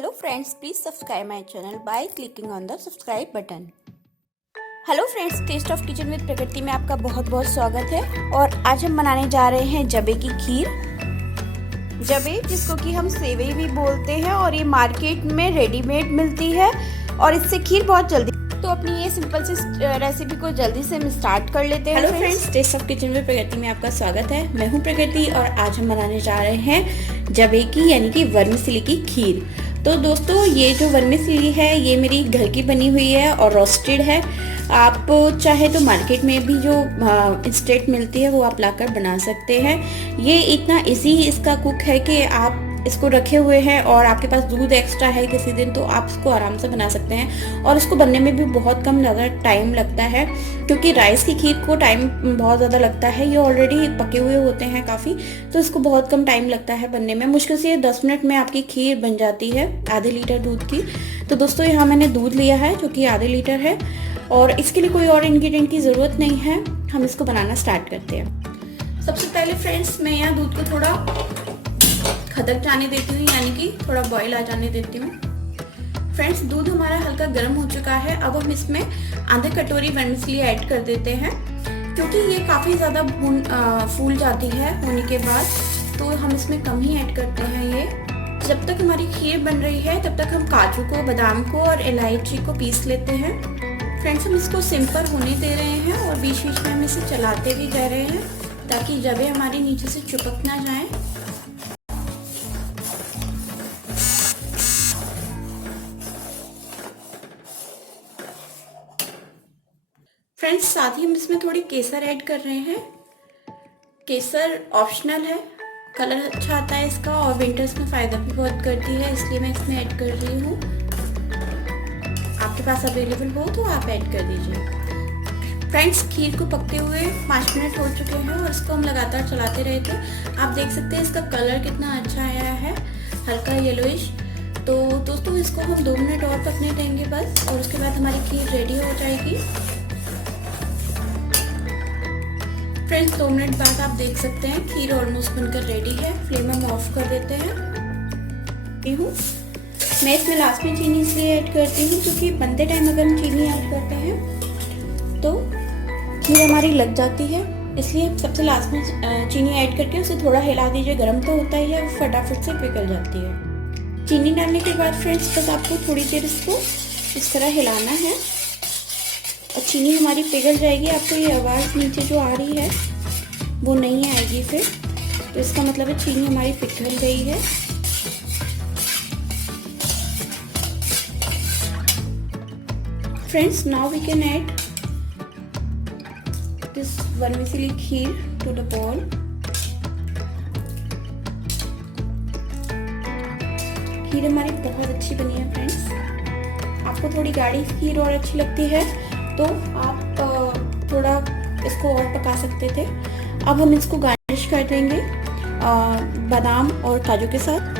Hello friends, please subscribe my channel by clicking on the subscribe button. Hello friends, taste of kitchen with Prakriti में आपका बहुत बहुत स्वागत है। और आज हम बनाने जा रहे हैं जबे की खीर। जबे जिसको कि हम सेवई भी बोलते हैं और ये मार्केट में रेडीमेड मिलती है और इससे खीर बहुत जल्दी। तो अपनी ये सिंपल सी रेसिपी को जल्दी से हम स्टार्ट कर लेते हैं। Hello friends, taste of kitchen with Prakriti में आपका स्वागत है। मैं हूं प्रकृति और आज हम बनाने जा रहे हैं जबे की यानी कि वर्मिसेली की खीर। तो दोस्तों, ये जो वर्मिसेली है ये मेरी घर की बनी हुई है और रोस्टेड है। आप चाहे तो मार्केट में भी जो इंस्टेंट मिलती है वो आप लाकर बना सकते हैं। ये इतना इजी इसका कुक है कि आप इसको रखे हुए हैं और आपके पास दूध एक्स्ट्रा है किसी दिन तो आप इसको आराम से बना सकते हैं। और इसको बनने में भी बहुत कम ज़्यादा टाइम लगता है, क्योंकि राइस की खीर को टाइम बहुत ज़्यादा लगता है। ये ऑलरेडी पके हुए होते हैं काफ़ी, तो इसको बहुत कम टाइम लगता है बनने में। मुश्किल से 10 मिनट में आपकी खीर बन जाती है आधे लीटर दूध की। तो दोस्तों, यहाँ मैंने दूध लिया है जो कि आधे लीटर है और इसके लिए कोई और इंग्रेडिएंट की ज़रूरत नहीं है। हम इसको बनाना स्टार्ट करते हैं। सबसे पहले फ्रेंड्स, मैं यहाँ दूध को थोड़ा खदक जाने देती हूँ, यानी कि थोड़ा बॉईल आ जाने देती हूँ। फ्रेंड्स, दूध हमारा हल्का गर्म हो चुका है। अब हम इसमें आधे कटोरी वर्मिसेली ऐड कर देते हैं, क्योंकि ये काफ़ी ज़्यादा फूल जाती है होने के बाद, तो हम इसमें कम ही ऐड करते हैं। ये जब तक हमारी खीर बन रही है तब तक हम काजू को, बादाम को और इलायची को पीस लेते हैं। फ्रेंड्स, हम इसको सिंपल होने दे रहे हैं और बीच बीच में हम इसे चलाते भी जा रहे हैं ताकि जबे हमारे नीचे से चिपक ना जाए। फ्रेंड्स, साथ ही हम इसमें थोड़ी केसर ऐड कर रहे हैं। केसर ऑप्शनल है, कलर अच्छा आता है इसका और विंटर्स में फ़ायदा भी बहुत करती है, इसलिए मैं इसमें ऐड कर रही हूँ। आपके पास अवेलेबल हो तो आप ऐड कर दीजिए। फ्रेंड्स, खीर को पकते हुए 5 मिनट हो चुके हैं और इसको हम लगातार चलाते रहे थे। आप देख सकते हैं इसका कलर कितना अच्छा आया है, हल्का येलोइश। तो दोस्तों, इसको हम 2 मिनट और पकने देंगे बस, और उसके बाद हमारी खीर रेडी हो जाएगी। फ्रेंड्स, 2 मिनट बाद आप देख सकते हैं खीर ऑलमोस्ट बनकर रेडी है। फ्लेम हम ऑफ कर देते हैं। मैं इसमें लास्ट में चीनी इसलिए ऐड करती हूँ क्योंकि बनते टाइम अगर हम चीनी ऐड करते हैं तो खीर हमारी लग जाती है, इसलिए सबसे लास्ट में चीनी ऐड करके उसे थोड़ा हिला दीजिए। गर्म तो होता ही है, फटाफट से पिघल जाती है। चीनी डालने के बाद फ्रेंड्स बस आपको थोड़ी देर इसको इस तरह हिलाना है और चीनी हमारी पिघल जाएगी। आपको ये आवाज़ नीचे जो आ रही है वो नहीं आएगी फिर, तो इसका मतलब है चीनी हमारी पिघल गई है। Friends, now we can add this vermicelli kheer to the bowl। खीर हमारी बहुत अच्छी बनी है फ्रेंड्स। आपको थोड़ी गाढ़ी खीर और अच्छी लगती है तो आप थोड़ा इसको और पका सकते थे। अब हम इसको गार्निश कर देंगे बादाम और काजू के साथ।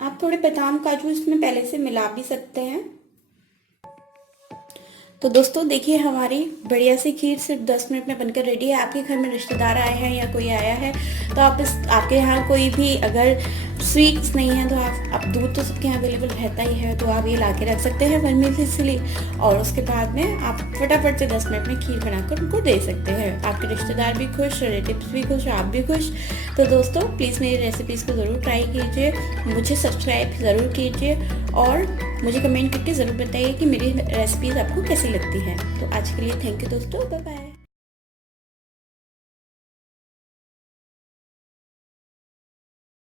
आप थोड़े बादाम काजू इसमें पहले से मिला भी सकते हैं। तो दोस्तों, देखिए हमारी बढ़िया सी खीर सिर्फ 10 मिनट में बनकर रेडी है। आपके घर में रिश्तेदार आए हैं या कोई आया है तो आपके यहाँ कोई भी अगर स्वीट्स नहीं है तो आप दूध तो सबके यहाँ अवेलेबल रहता ही है, तो आप ये ला के रख सकते हैं वर्मिसेली और उसके बाद में आप फटाफट से 10 मिनट में खीर बनाकर उनको दे सकते हैं। आपके रिश्तेदार भी खुश, रिलेटिव्स भी खुश, आप भी खुश। तो दोस्तों, प्लीज़ मेरी रेसिपीज़ को ज़रूर ट्राई कीजिए, मुझे सब्सक्राइब ज़रूर कीजिए और मुझे कमेंट करके ज़रूर बताइए कि मेरी रेसिपीज़ आपको कैसी लगती है। तो आज के लिए थैंक यू दोस्तों, बाय बाय।